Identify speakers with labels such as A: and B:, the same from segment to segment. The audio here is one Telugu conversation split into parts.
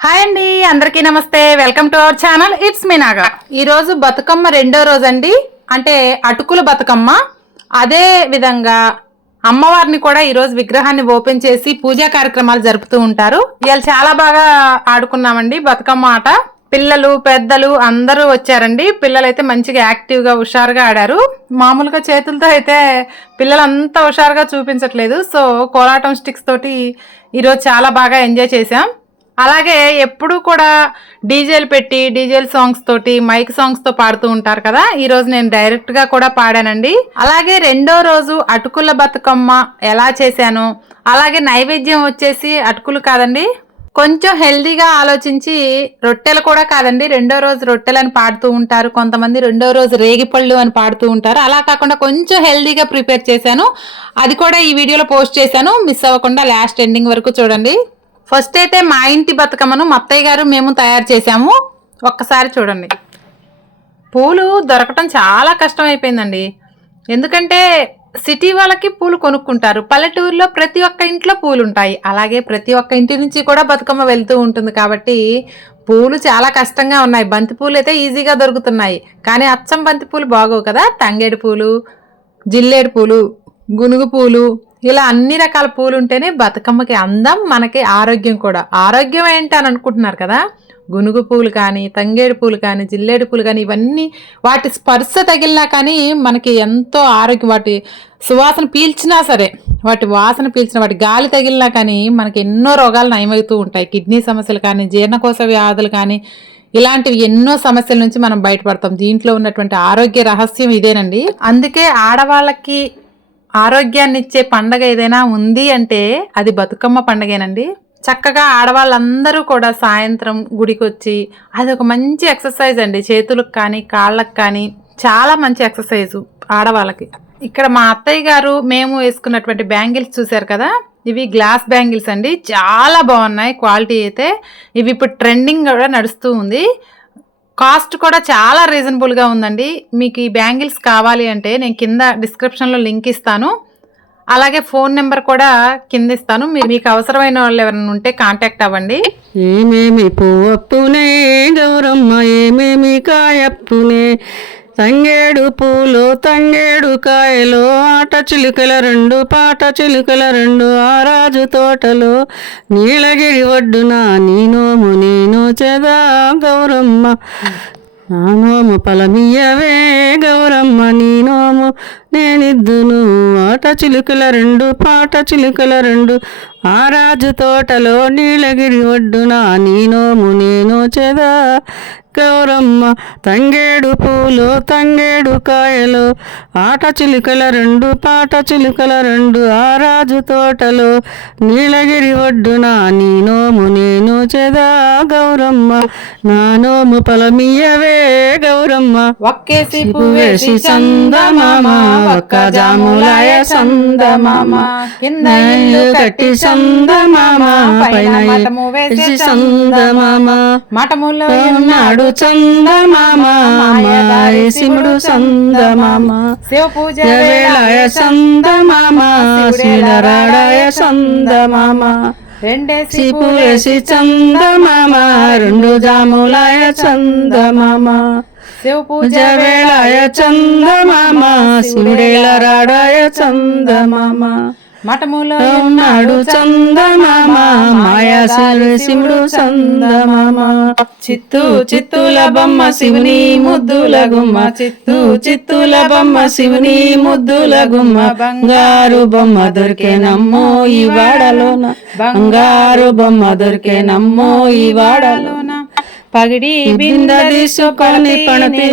A: హాయ్ అండి అందరికీ నమస్తే. Welcome to our channel. It's me ఈరోజు బతుకమ్మ రెండో రోజు అండి అంటే అటుకుల బతుకమ్మ. అదే విధంగా అమ్మవారిని కూడా ఈరోజు విగ్రహాన్ని ఓపెన్ చేసి పూజా కార్యక్రమాలు జరుపుతూ ఉంటారు. ఇవాళ చాలా బాగా ఆడుకున్నామండి బతుకమ్మ ఆట. పిల్లలు పెద్దలు అందరూ వచ్చారండి. పిల్లలైతే మంచిగా యాక్టివ్గా హుషారుగా ఆడారు. మామూలుగా చేతులతో అయితే పిల్లలు అంత హుషారుగా చూపించట్లేదు. సో కోలాటం స్టిక్స్ తోటి ఈరోజు చాలా బాగా ఎంజాయ్ చేశాం. అలాగే ఎప్పుడూ కూడా డీజేలు పెట్టి డీజేల్ సాంగ్స్ తోటి మైక్ సాంగ్స్తో పాడుతూ ఉంటారు కదా? ఈ రోజు నేను డైరెక్ట్గా కూడా పాడానండి. అలాగే రెండో రోజు అటుకుల బతుకమ్మ ఎలా చేశాను? అలాగే నైవేద్యం వచ్చేసి అటుకులు కాదండి. కొంచెం హెల్దీగా ఆలోచించి రొట్టెలు కూడా కాదండి. రెండో రోజు రొట్టెలు అని పాడుతూ ఉంటారు. కొంతమంది రెండో రోజు రేగిపళ్ళు అని పాడుతూ ఉంటారు. అలా కాకుండా కొంచెం హెల్దీగా ప్రిపేర్ చేశాను. అది కూడా ఈ వీడియోలో పోస్ట్ చేశాను. మిస్ అవ్వకుండా లాస్ట్ ఎండింగ్ వరకు చూడండి. ఫస్ట్ అయితే మా ఇంటి బతుకమ్మను మా గారు మేము తయారు చేశాము. ఒక్కసారి చూడండి. పూలు దొరకటం చాలా కష్టం అయిపోయిందండి ఎందుకంటే సిటీ వాళ్ళకి పూలు కొనుక్కుంటారు. పల్లెటూరులో ప్రతి ఒక్క ఇంట్లో పూలు ఉంటాయి అలాగే ప్రతి ఒక్క ఇంటి నుంచి కూడా బతుకమ్మ వెళ్తూ ఉంటుంది కాబట్టి పూలు చాలా కష్టంగా ఉన్నాయి. బంతి పూలు అయితే ఈజీగా దొరుకుతున్నాయి. కానీ అచ్చం బంతి పూలు బాగోవు కదా. తంగేడు పూలు జిల్లేడు పూలు గునుగు పూలు ఇలా అన్ని రకాల పూలు ఉంటేనే బతుకమ్మకి అందం మనకి ఆరోగ్యం కూడా. ఆరోగ్యం ఏంటి అని అనుకుంటున్నారు కదా? గునుగు పూలు కానీ తంగేడు పూలు కానీ జిల్లేడు పూలు కానీ ఇవన్నీ వాటి స్పర్శ తగిలినా కానీ మనకి ఎంతో ఆరోగ్యం వాటి సువాసన పీల్చినా సరే వాటి వాసన పీల్చిన వాటి గాలి తగిలినా కానీ మనకి ఎన్నో రోగాలు నయమవుతూ ఉంటాయి. కిడ్నీ సమస్యలు కానీ జీర్ణకోశ వ్యాధులు కానీ ఇలాంటివి ఎన్నో సమస్యల నుంచి మనం బయటపడతాం. దీంట్లో ఉన్నటువంటి ఆరోగ్య రహస్యం ఇదేనండి. అందుకే ఆడవాళ్ళకి ఆరోగ్యాన్ని ఇచ్చే పండగ ఏదైనా ఉంది అంటే అది బతుకమ్మ పండగేనండి. చక్కగా ఆడవాళ్ళందరూ కూడా సాయంత్రం గుడికి వచ్చి అది ఒక మంచి ఎక్సర్సైజ్ అండి. చేతులకు కానీ కాళ్ళకు కానీ చాలా మంచి ఎక్సర్సైజ్ ఆడవాళ్ళకి. ఇక్కడ మా అత్తయ్య గారు మేము వేసుకున్నటువంటి బ్యాంగిల్స్ చూశారు కదా? ఇవి గ్లాస్ బ్యాంగిల్స్ అండి. చాలా బాగున్నాయి. క్వాలిటీ అయితే ఇవి ఇప్పుడు ట్రెండింగ్ కూడా నడుస్తూ ఉంది. కాస్ట్ కూడా చాలా రీజనబుల్గా ఉందండి. మీకు ఈ బ్యాంగిల్స్ కావాలి అంటే నేను కింద డిస్క్రిప్షన్లో లింక్ ఇస్తాను. అలాగే ఫోన్ నెంబర్ కూడా కింద ఇస్తాను. మీకు అవసరమైన వాళ్ళు ఎవరైనా ఉంటే కాంటాక్ట్ అవ్వండి.
B: ఏమేమి పువ్వప్పునే గౌరమ్మ ఏమేమి కాయప్పునే తంగేడు పూలు తంగేడు కాయలు ఆట చిలుకల రెండు పాట చిలుకల రెండు ఆరాజు తోటలో నీలగిరి ఒడ్డున నీనోము నేను చెదా గౌరమ్మ. నా నోము పలమియవే గౌరమ్మ నీ నోము నేనిద్దును. ఆట చిలుకల రెండు పాట చిలుకల రెండు ఆరాజు తోటలో నీలగిరి ఒడ్డున నీ నోము నేను చెదా గౌరమ్మ తంగేడు పూలు తంగేడు కాయలు ఆట చిలుకల రెండు పాట చిలుకల రెండు ఆరాజు తోటలో నీలగిరి ఒడ్డున నీ నోము నేను చెదా గౌరమ్మ. నా నోము పలమియవే గౌరమ్మ.
A: ఒక్కేసి
B: పువ్వేసి చందమామ ఒక్క జాములాయ చందమామ. నైలు కట్టి చందమామ. పైన వేసి చందమామ.
A: మఠములో
B: ఉన్నాడు చందమామ శివుడు చందమామ.
A: శివ పూజ
B: వేళాయ చందమామ శిలరాడాయ చందమామ.
A: రెండేసి
B: సిపు వేసి చందమామ రెండు జాములాయ చందమామ.
A: శివ పూజ
B: వేళాయ చందమామ. శివుడేల రాడాయ చందమామ
A: మఠములో
B: ఉన్నాడు చందమామ. శివుడు చందమామ. చిత్తు చిత్తుల బొమ్మ శివుని ముద్దుల గుమ్మ. చిత్తు చిత్తుల బొమ్మ శివుని ముద్దుల గుమ్మ. బంగారు బొమ్మ దొరికే నమ్మో ఈ వాడలోన. బంగారు బొమ్మ దొరికే నమ్మో ఈ వాడలోన.
A: పగిడి
B: బింద తీసుకొని పణతి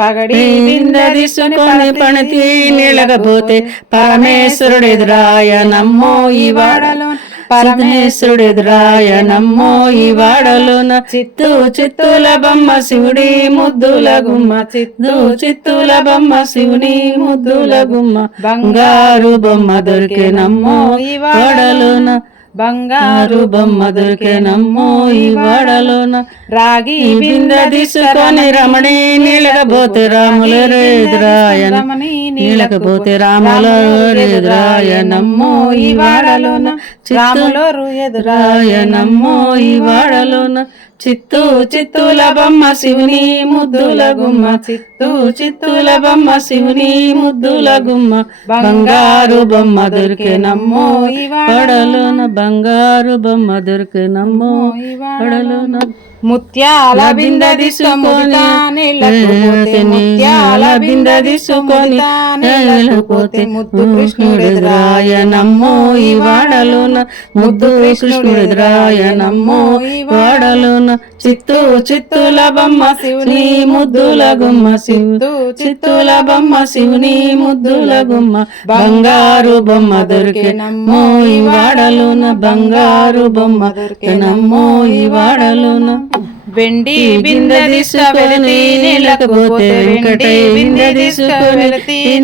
B: పగడి బింద తీసుకొని పణతి నీళ్ళకపోతే పరమేశ్వరుడు ఎదురాయ నమ్మో ఈ వాడలో పరమేశ్వరుడు ఎదురాయ నమ్మో ఈ వాడలోన. చిత్తు చిత్తుల బొమ్మ శివుడి ముద్దుల గుమ్మ చిత్తు చిత్తుల బొమ్మ శివుని ముద్దుల గుమ్మ బంగారు బొమ్మ దొరికే నమ్మో ఈ వాడలోన.
A: బంగారు
B: బొమ్మ దొరికేనమ్మో ఈ వాడలోన.
A: రాగి
B: బింద తీసుకొని రమణి నీళ్ళకపోతే రాముల రేదురాయన నీళ్ళకపోతే రాముల రేదురాయనమ్మో ఈ వాడలోన.
A: రాములోరు ఎదురా
B: రాయనమ్మో ఈ వాడలోన. చిత్తూ చిత్తుల బొమ్మ శివుని ముద్దుల గుమ్మ. చిత్తూ చిత్తుల బొమ్మ శివుని ముద్దుల గుమ్మ. బంగారు బొమ్మ దొరికేనమ్మో ఈ వాడలోన. బంగారు బొమ్మ దొరికేనమ్మో వాడలోన
A: ముత్యాల బింద తీసుకొని ముత్యాల బింద తీసుకొని పోతే ముద్దు
B: కృష్ణుడెదురాయనమ్మో ఈ వాడలోన ముద్దు కృష్ణుడెదురాయనమ్మో ఈ వాడలోన చిత్తూ చిత్తుల బొమ్మ శివుని ముద్దుల గుమ్మ సిత్తు చిత్తుల బొమ్మ శివుని ముద్దుల గుమ్మ. బంగారు బొమ్మ దొరికేనమ్మో ఈ వాడలోన బంగారు బొమ్మ దొరికేనమ్మో ఈ వాడలోన.
A: వెండి బింద
B: తీసుకొని నీళ్ళకపోతే వెంకటే బింద తీసుకొని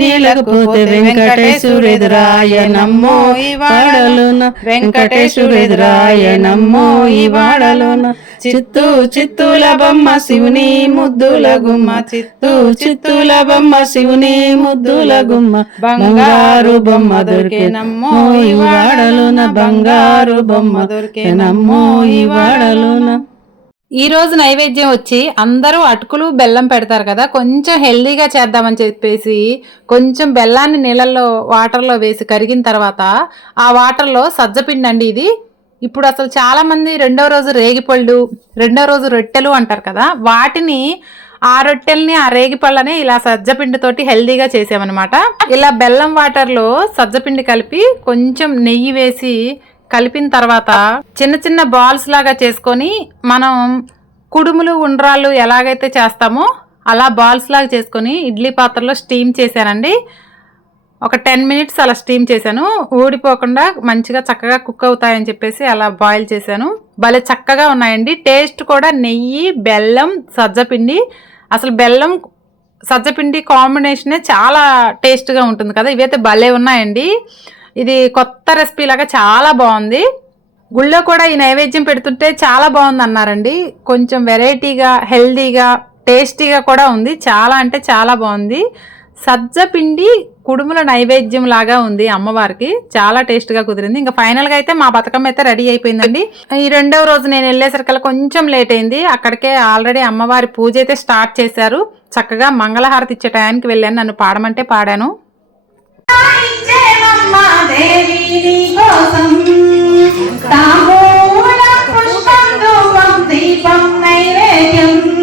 B: నీళ్ళకపోతే వెంకటేశ్వరెదురాయ నమ్మో ఈ వాడలోన వెంకటేశ్వరెదురాయ నమ్మో ఈ వాడలోన. చిత్తు చిత్తుల బొమ్మ శివుని ముద్దుల గుమ్మ చిత్తు చిత్తుల బొమ్మ శివుని ముద్దుల గుమ్మ. బంగారు బొమ్మ దొరికే నమ్మో ఈ వాడలోన బంగారు బొమ్మ దొరికే నమ్మో ఈ వాడలోన.
A: ఈ రోజు నైవేద్యం వచ్చి అందరూ అటుకులు బెల్లం పెడతారు కదా కొంచెం హెల్దీగా చేద్దామని చెప్పేసి కొంచెం బెల్లాన్ని నీళ్ళల్లో వాటర్లో వేసి కరిగిన తర్వాత ఆ వాటర్లో సజ్జపిండి అండి ఇది. ఇప్పుడు అసలు చాలామంది రెండో రోజు రేగిపళ్ళు రెండో రోజు రొట్టెలు అంటారు కదా వాటిని ఆ రొట్టెల్ని ఆ రేగిపళ్ళని ఇలా సజ్జపిండితోటి హెల్దీగా చేసామన్నమాట ఇలా బెల్లం వాటర్లో సజ్జపిండి కలిపి కొంచెం నెయ్యి వేసి కలిపిన తర్వాత చిన్న చిన్న బాల్స్ లాగా చేసుకొని మనం కుడుములు ఉండ్రాళ్ళు ఎలాగైతే చేస్తామో అలా బాల్స్ లాగా చేసుకొని ఇడ్లీ పాత్రలో స్టీమ్ చేశానండి. ఒక టెన్ మినిట్స్ అలా స్టీమ్ చేశాను. ఊడిపోకుండా మంచిగా చక్కగా కుక్ అవుతాయని చెప్పేసి అలా బాయిల్ చేశాను. భలే చక్కగా ఉన్నాయండి. టేస్ట్ కూడా నెయ్యి బెల్లం సజ్జపిండి. అసలు బెల్లం సజ్జపిండి కాంబినేషనే చాలా టేస్ట్గా ఉంటుంది కదా. ఇవైతే భలే ఉన్నాయండి. ఇది కొత్త రెసిపీ లాగా చాలా బాగుంది. గుళ్ళో కూడా ఈ నైవేద్యం పెడుతుంటే చాలా బాగుంది అన్నారండి. కొంచెం వెరైటీగా హెల్దీగా టేస్టీగా కూడా ఉంది. చాలా అంటే చాలా బాగుంది. సజ్జ పిండి కుడుముల నైవేద్యం లాగా ఉంది అమ్మవారికి. చాలా టేస్ట్గా కుదిరింది. ఇంకా ఫైనల్గా అయితే మా బతుకమ్మ అయితే రెడీ అయిపోయిందండి. ఈ రెండవ రోజు నేను వెళ్ళేసరికల్లా కొంచెం లేట్ అయింది. అక్కడికే ఆల్రెడీ అమ్మవారి పూజ అయితే స్టార్ట్ చేశారు. చక్కగా మంగళహారతి ఇచ్చే టయానికి వెళ్ళాను. నన్ను పాడమంటే పాడాను.
C: దీపం నైవేద్యం. మా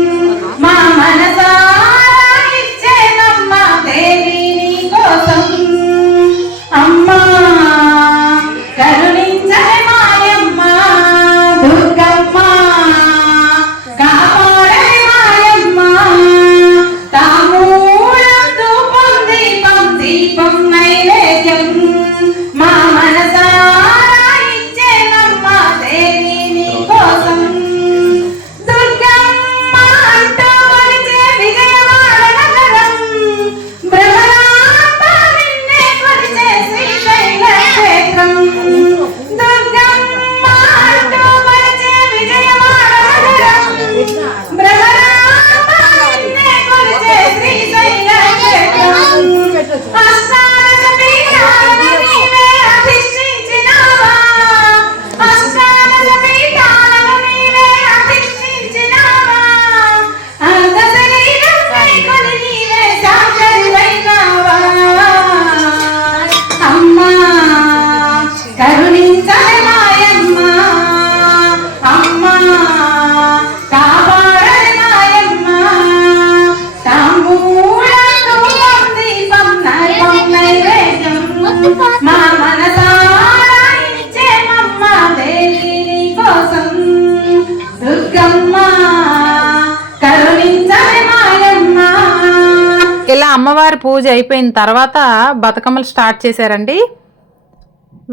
A: అయిపోయిన తర్వాత బతుకమ్మలు స్టార్ట్ చేశారండి.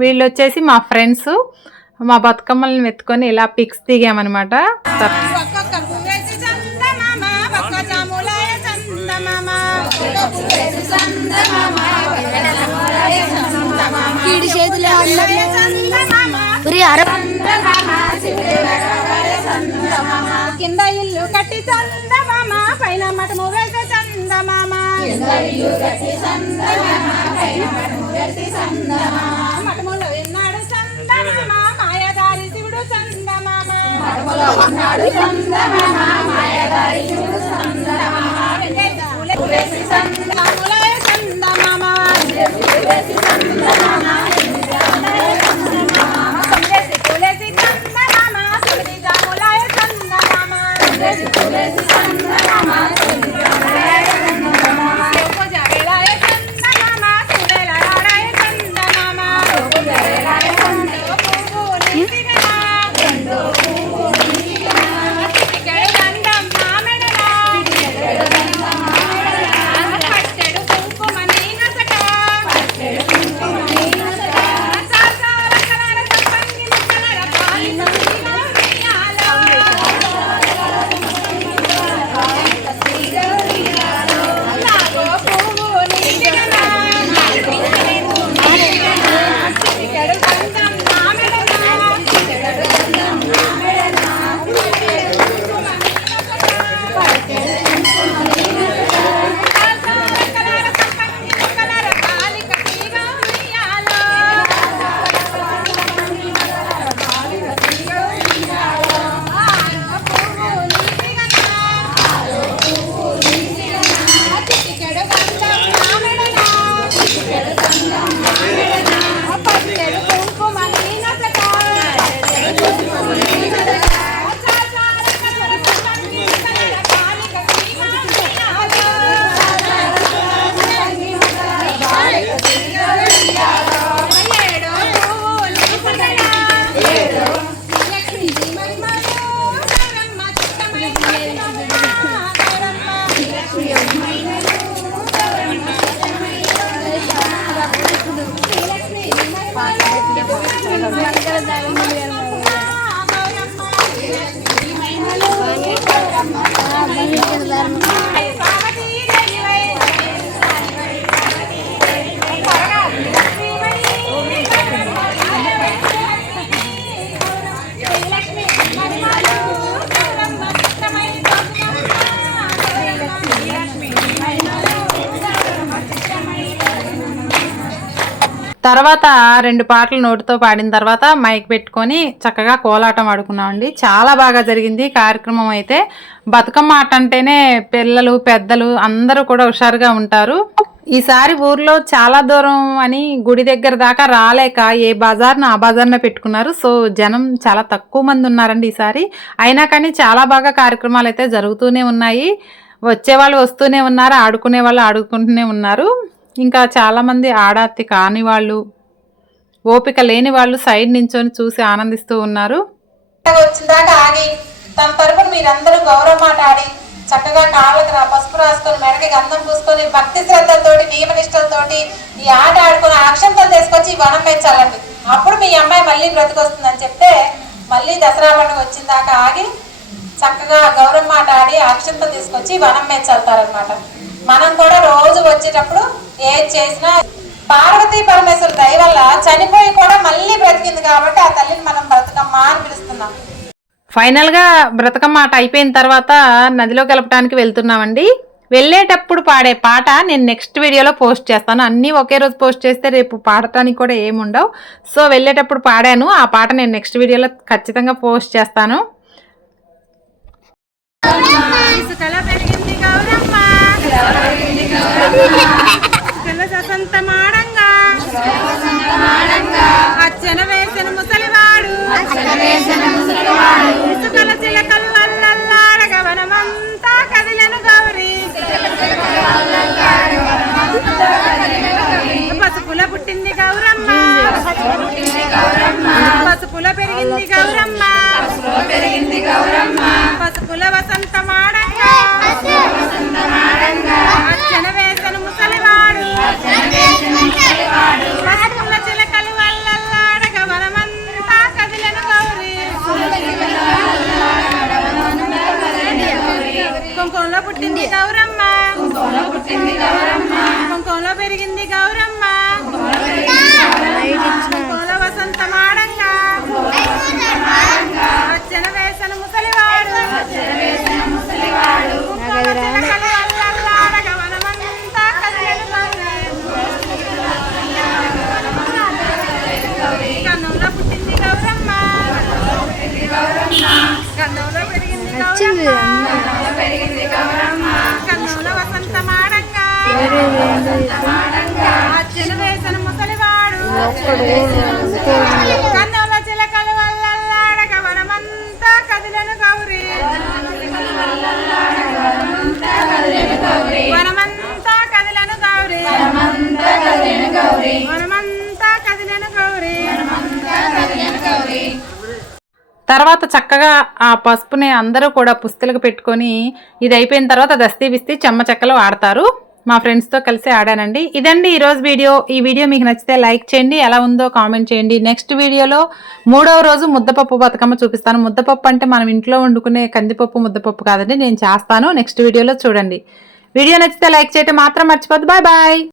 A: వీళ్ళు వచ్చేసి మా ఫ్రెండ్స్ మా బతుకమ్మలను ఎత్తుకొని ఇలా పిక్స్ దిగామన్నమాట.
C: కింద ఇల్లు కట్టి చందమామ పైన మటము వేసే చందమామ. మటములో విన్నాడు చందమామ మాయదారి శివుడు చందమామ మటములో ఉన్నాడు చందమామ మాయదారి శివుడు చందమామ. Biar
A: తర్వాత రెండు పాటలు నోటితో పాడిన తర్వాత మైక్ పెట్టుకొని చక్కగా కోలాటం ఆడుకున్నామండి. చాలా బాగా జరిగింది కార్యక్రమం అయితే. బతుకమ్మ ఆట అంటేనే పిల్లలు పెద్దలు అందరూ కూడా హుషారుగా ఉంటారు. ఈసారి ఊర్లో చాలా దూరం అని గుడి దగ్గర దాకా రాలేక ఏ బజార్ను ఆ బజార్న పెట్టుకున్నారు. సో జనం చాలా తక్కువ మంది ఉన్నారండి ఈసారి. అయినా కానీ చాలా బాగా కార్యక్రమాలు అయితే జరుగుతూనే ఉన్నాయి. వచ్చే వాళ్ళు వస్తూనే ఉన్నారు ఆడుకునే వాళ్ళు ఆడుకుంటూనే ఉన్నారు. ఇంకా చాలామంది ఆడాతి కాని వాళ్ళు ఓపిక లేని వాళ్ళు సైడ్ నించొని చూసి ఆనందిస్తూ ఉన్నారు.
C: వచ్చిందాక ఆగి తన తరపున మీరందరూ గౌరవ మాట ఆడి చక్కగా కాళ్ళకి రా పసుపు రాసుకొని మెడకి గంధం పూసుకొని భక్తి శ్రద్ధలతోటి నియమనిష్టలతోటి ఈ ఆట ఆడుకుని అక్షంతం తీసుకొచ్చి ఈ వనం పెంచాలండి. అప్పుడు మీ అమ్మాయి మళ్ళీ బ్రతికొస్తుందని చెప్తే మళ్ళీ దసరా పండుగ వచ్చిందాక ఆగి చక్కగా గౌరవ మాట ఆడి అక్షంతం తీసుకొచ్చి వనం మెచ్చెళ్తారనమాట మనం కూడా రోజు వచ్చేటప్పుడు ఏది చేసినా పార్వతీ పరమేశ్వర దయ వల్ల చనిపోయి కూడా మళ్ళీ బ్రతికింది కాబట్టి ఆ తల్లిని మనం బ్రతకమ్మా అని పిలుస్తున్నాం.
A: ఫైనల్గా బ్రతకమ్మ ఆట అయిపోయిన తర్వాత నదిలో కలపడానికి వెళ్తున్నామండి. వెళ్ళేటప్పుడు పాడే పాట నేను నెక్స్ట్ వీడియోలో పోస్ట్ చేస్తాను. అన్నీ ఒకే రోజు పోస్ట్ చేస్తే రేపు పాడటానికి కూడా ఏముండవు సో వెళ్ళేటప్పుడు పాడాను. ఆ పాట నేను నెక్స్ట్ వీడియోలో ఖచ్చితంగా పోస్ట్ చేస్తాను.
C: ఇసుకల పెరిగింది గౌరమ్మ. తెల్ల అచ్చన వేసిన ముసలివాడు. ఇసుకల చిలకలు అల్లల్లాడగ వనమంతా గౌరీ. పసుపుల పుట్టింది గౌరమ్మ. పసుపుల పెరిగింది గౌరమ్మ. పెరిగింది గౌరమ్మ. పసుపుల వసంత మాడంగా అర్చన వేసను ముసలివాడు. పసుపుల ముసలివాడు కన్నుల చిలకలు కదిలను వనమంతా కదిలను వనమంతా కదిలను
A: తర్వాత చక్కగా ఆ పసుపుని అందరూ కూడా పుస్తలకు పెట్టుకొని ఇది అయిపోయిన తర్వాత దస్తీ బిస్తీ చెమ్మ చెక్కలు ఆడతారు మా ఫ్రెండ్స్తో కలిసి ఆడానండి. ఇదండి ఈరోజు వీడియో. ఈ వీడియో మీకు నచ్చితే లైక్ చేయండి. ఎలా ఉందో కామెంట్ చేయండి. నెక్స్ట్ వీడియోలో మూడవ రోజు ముద్దపప్పు బతుకమ్మ చూపిస్తాను. ముద్దపప్పు అంటే మనం ఇంట్లో వండుకునే కందిపప్పు ముద్దపప్పు కాదండి. నేను చేస్తాను. నెక్స్ట్ వీడియోలో చూడండి. వీడియో నచ్చితే లైక్ చేయటం మాత్రం మర్చిపోద్దు బాయ్ బాయ్.